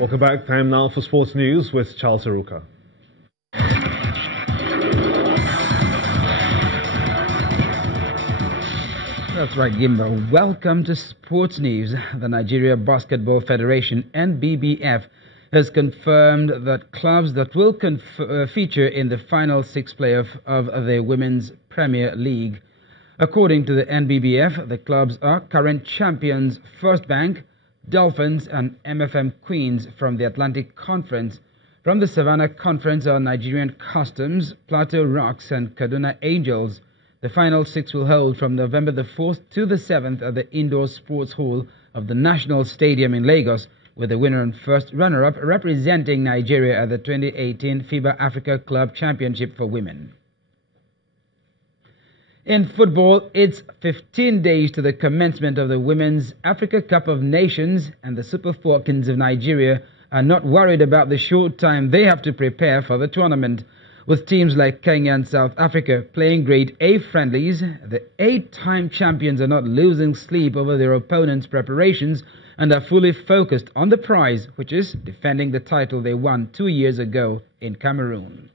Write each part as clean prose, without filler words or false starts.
Welcome back. Time now for sports news with Charles Aruka. That's right, Gimba. Welcome to Sports News. The Nigeria Basketball Federation, NBBF, has confirmed that clubs that will feature in the final six playoff of the Women's Premier League. According to the NBBF, the clubs are current champions First Bank, Dolphins and MFM Queens from the Atlantic Conference. From the Savannah Conference are Nigerian Customs, Plateau Rocks and Kaduna Angels. The final six will hold from November the 4th to the 7th at the Indoor Sports Hall of the National Stadium in Lagos, with the winner and first runner-up representing Nigeria at the 2018 FIBA Africa Club Championship for Women. In football, it's 15 days to the commencement of the Women's Africa Cup of Nations, and the Super Falcons of Nigeria are not worried about the short time they have to prepare for the tournament. With teams like Kenya and South Africa playing Grade A friendlies, the 8-time champions are not losing sleep over their opponents' preparations and are fully focused on the prize, which is defending the title they won 2 years ago in Cameroon.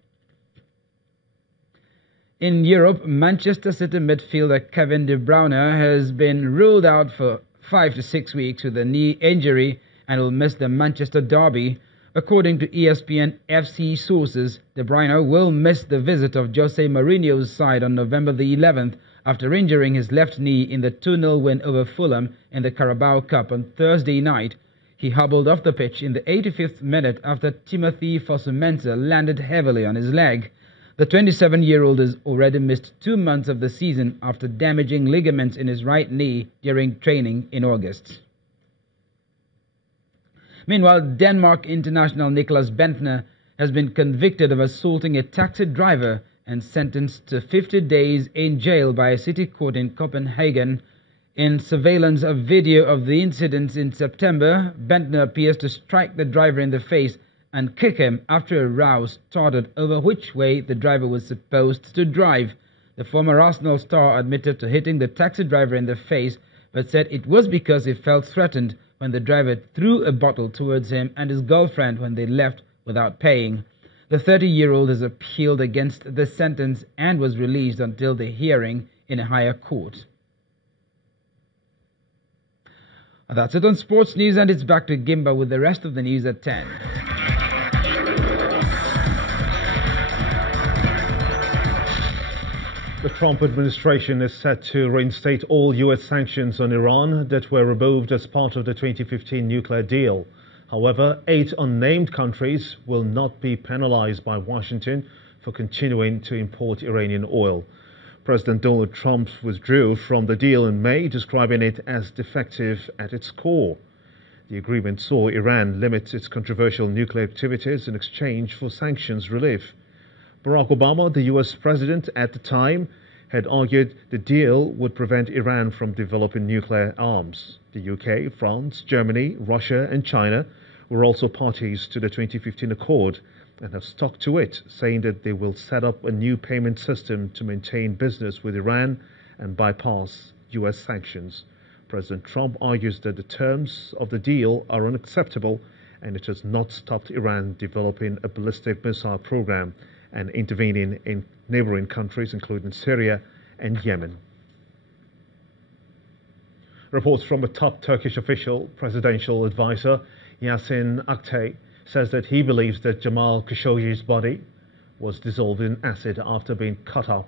In Europe, Manchester City midfielder Kevin De Bruyne has been ruled out for 5 to 6 weeks with a knee injury and will miss the Manchester derby. According to ESPN FC sources, De Bruyne will miss the visit of Jose Mourinho's side on November the 11th after injuring his left knee in the 2-0 win over Fulham in the Carabao Cup on Thursday night. He hobbled off the pitch in the 85th minute after Timothy Fosu-Mensah landed heavily on his leg. The 27-year-old has already missed 2 months of the season after damaging ligaments in his right knee during training in August. Meanwhile, Denmark international Nicholas Bendtner has been convicted of assaulting a taxi driver and sentenced to 50 days in jail by a city court in Copenhagen. In surveillance of video of the incidents in September, Bendtner appears to strike the driver in the face and kick him after a row started over which way the driver was supposed to drive. The former Arsenal star admitted to hitting the taxi driver in the face, but said it was because he felt threatened when the driver threw a bottle towards him and his girlfriend when they left without paying. The 30-year-old has appealed against the sentence and was released until the hearing in a higher court. That's it on Sports News, and it's back to Gimba with the rest of the news at 10. The Trump administration is set to reinstate all U.S. sanctions on Iran that were removed as part of the 2015 nuclear deal. However, 8 unnamed countries will not be penalized by Washington for continuing to import Iranian oil. President Donald Trump withdrew from the deal in May, describing it as defective at its core. The agreement saw Iran limit its controversial nuclear activities in exchange for sanctions relief. Barack Obama, the U.S. president at the time, had argued the deal would prevent Iran from developing nuclear arms. The UK, France, Germany, Russia and China were also parties to the 2015 accord and have stuck to it, saying that they will set up a new payment system to maintain business with Iran and bypass U.S. sanctions. President Trump argues that the terms of the deal are unacceptable and it has not stopped Iran developing a ballistic missile program and intervening in neighboring countries, including Syria and Yemen. Reports from a top Turkish official, presidential advisor Yasin Aktay, says that he believes that Jamal Khashoggi's body was dissolved in acid after being cut up,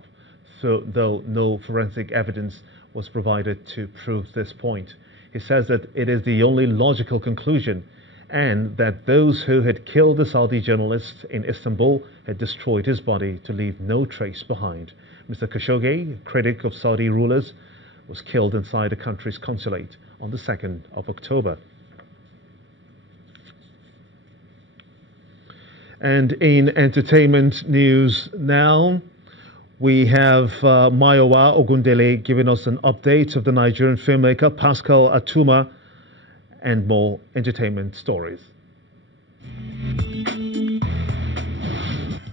though no forensic evidence was provided to prove this point. He says that it is the only logical conclusion, and that those who had killed the Saudi journalist in Istanbul had destroyed his body to leave no trace behind. Mr. Khashoggi, a critic of Saudi rulers, was killed inside the country's consulate on the 2nd of October. And in entertainment news now, we have Mayowa Ogundele giving us an update of the Nigerian filmmaker Pascal Atuma and more entertainment stories.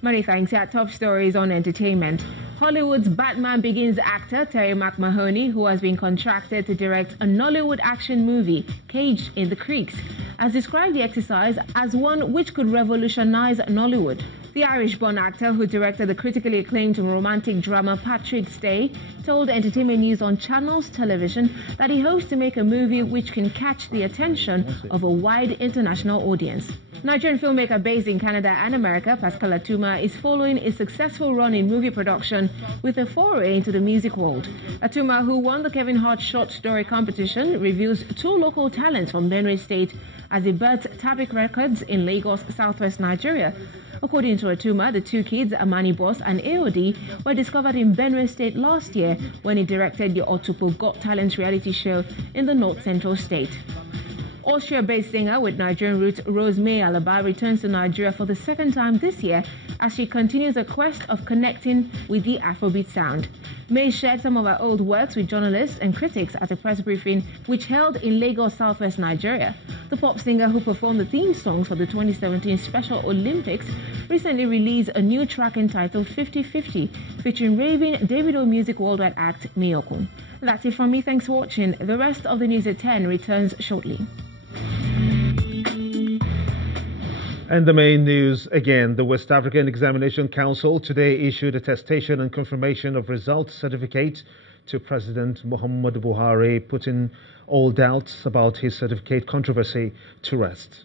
Many thanks. Our top stories on entertainment. Hollywood's Batman Begins actor Terry McMahon, who has been contracted to direct a Nollywood action movie, Caged in the Creeks, has described the exercise as one which could revolutionize Nollywood. The Irish-born actor, who directed the critically acclaimed romantic drama Patrick's Day, told Entertainment News on Channels Television that he hopes to make a movie which can catch the attention of a wide international audience. Nigerian filmmaker based in Canada and America, Pascal Atuma, is following a successful run in movie production with a foray into the music world. Atuma, who won the Kevin Hart short story competition, reveals two local talents from Bendtner State as he births Tabik Records in Lagos, southwest Nigeria. According to Atuma, the two kids, Amani Boss and AOD, were discovered in Benue State last year when he directed the Otupo Got Talent reality show in the north-central state. Austria-based singer with Nigerian roots Rose May Alaba returns to Nigeria for the second time this year as she continues a quest of connecting with the Afrobeat sound. May shared some of her old works with journalists and critics at a press briefing which held in Lagos, southwest Nigeria. The pop singer, who performed the theme songs for the 2017 Special Olympics, recently released a new track entitled 50/50, featuring raving Davido Music Worldwide act Miyoko. That's it from me. Thanks for watching. The rest of the news at 10 returns shortly. And the main news again, the West African Examination Council today issued attestation and confirmation of results certificate to President Muhammadu Buhari, putting all doubts about his certificate controversy to rest.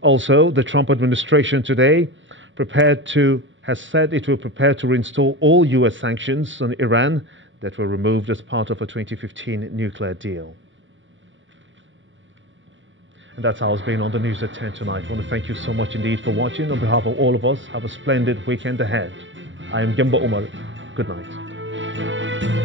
Also, the Trump administration today has said it will prepare to reinstall all U.S. sanctions on Iran that were removed as part of a 2015 nuclear deal. And that's how it's been on the news at 10 tonight. I want to thank you so much indeed for watching. On behalf of all of us, have a splendid weekend ahead. I am Gimba Umar. Good night.